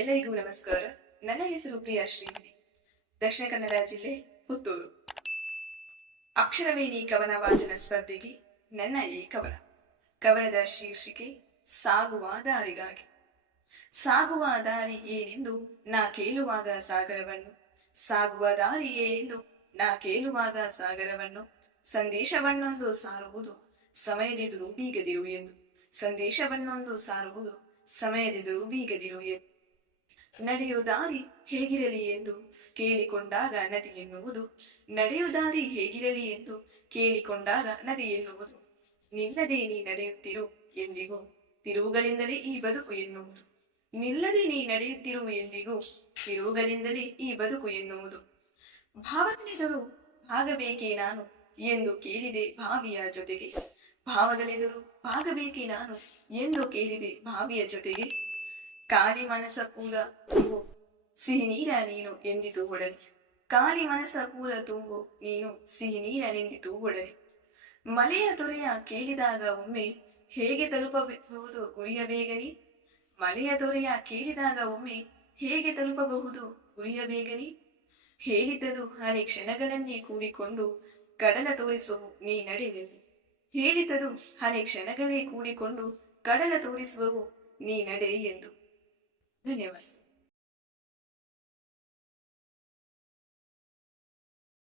ಎಲ್ಲರಿಗೂ ನಮಸ್ಕಾರ. ನನ್ನ ಹೆಸರು ಪ್ರಿಯಾ ಶ್ರೀನಿಧಿ. ದಕ್ಷಿಣ ಕನ್ನಡ ಜಿಲ್ಲೆ ಪುತ್ತೂರು. ಅಕ್ಷರವೇಣಿ ಕವನ ವಾಚನ ಸ್ಪರ್ಧೆಗೆ ನನ್ನ ಈ ಕವನದ ಶೀರ್ಷಿಕೆ ಸಾಗುವ ದಾರಿಗಾಗಿ. ಸಾಗುವ ದಾರಿ ಏನೆಂದು ನಾ ಕೇಳುವಾಗ ಸಾಗರವನ್ನು, ಸಾಗುವ ದಾರಿ ಏನೆಂದು ನಾ ಕೇಳುವಾಗ ಸಾಗರವನ್ನು, ಸಂದೇಶವನ್ನೊಂದು ಸಾರುವುದು ಸಮಯದೆದುರು ಬೀಗದಿರು ಎಂದು, ಸಂದೇಶವನ್ನೊಂದು ಸಾರುವುದು ಸಮಯದೆದುರು ಬೀಗದಿರು ಎಂದು. ನಡೆಯು ದಾರಿ ಹೇಗಿರಲಿ ಎಂದು ಕೇಳಿಕೊಂಡಾಗ ನದಿ ಎನ್ನುವುದು, ನಡೆಯು ದಾರಿ ಹೇಗಿರಲಿ ಎಂದು ಕೇಳಿಕೊಂಡಾಗ ನದಿ ಎನ್ನುವುದು, ನಿಲ್ಲದೆ ನೀ ನಡೆಯುತ್ತಿರು ಎಂದಿಗೂ ತಿರುವುಗಳಿಂದಲೇ ಈ ಬದುಕು ಎನ್ನುವುದು, ನಿಲ್ಲದೆ ನೀ ನಡೆಯುತ್ತಿರು ಎಂದಿಗೂ ತಿರುವುಗಳಿಂದಲೇ ಈ ಬದುಕು ಎನ್ನುವುದು. ಭಾವಗಳೆದುರು ಭಾಗಬೇಕೇ ನಾನು ಎಂದು ಕೇಳಿದೆ ಭಾವಿಯ ಜೊತೆಗೆ, ಭಾವಗಳೆದುರು ಭಾಗಬೇಕೇ ನಾನು ಎಂದು ಕೇಳಿದೆ ಭಾವಿಯ ಜೊತೆಗೆ, ಕಾಳಿ ಮನಸ ಪೂರ ತುಂಬು ಸಿಹಿ ನೀರ ನೀನು ಎಂದಿತು ಒಡನೆ, ಕಾಳಿ ಮನಸ ಪೂರ ತುಂಬು ನೀನು ಸಿಹಿ ನೀರ ನೆಂದಿತು ಒಡನೆ. ಮಲೆಯ ತೊರೆಯ ಕೇಳಿದಾಗ ಒಮ್ಮೆ ಹೇಗೆ ತಲುಪಬಹುದು ಗುರಿಯ ಬೇಗನೆ, ಮಲೆಯ ತೊರೆಯ ಕೇಳಿದಾಗ ಒಮ್ಮೆ ಹೇಗೆ ತಲುಪಬಹುದು ಗುರಿಯ ಬೇಗನೆ, ಹೇಳಿದರು ಹನಿ ಕ್ಷಣಗಳನ್ನೇ ಕೂಡಿಕೊಂಡು ಕಡಲ ತೋರಿಸುವು ನೀ ನಡೆವೆನು, ಹೇಳಿದರು ಹನಿ ಕ್ಷಣಗಳೇ ಕೂಡಿಕೊಂಡು ಕಡಲ ತೋರಿಸುವವು ನೀ ನಡೆ ಎಂದು. ಧನ್ಯವಾದ.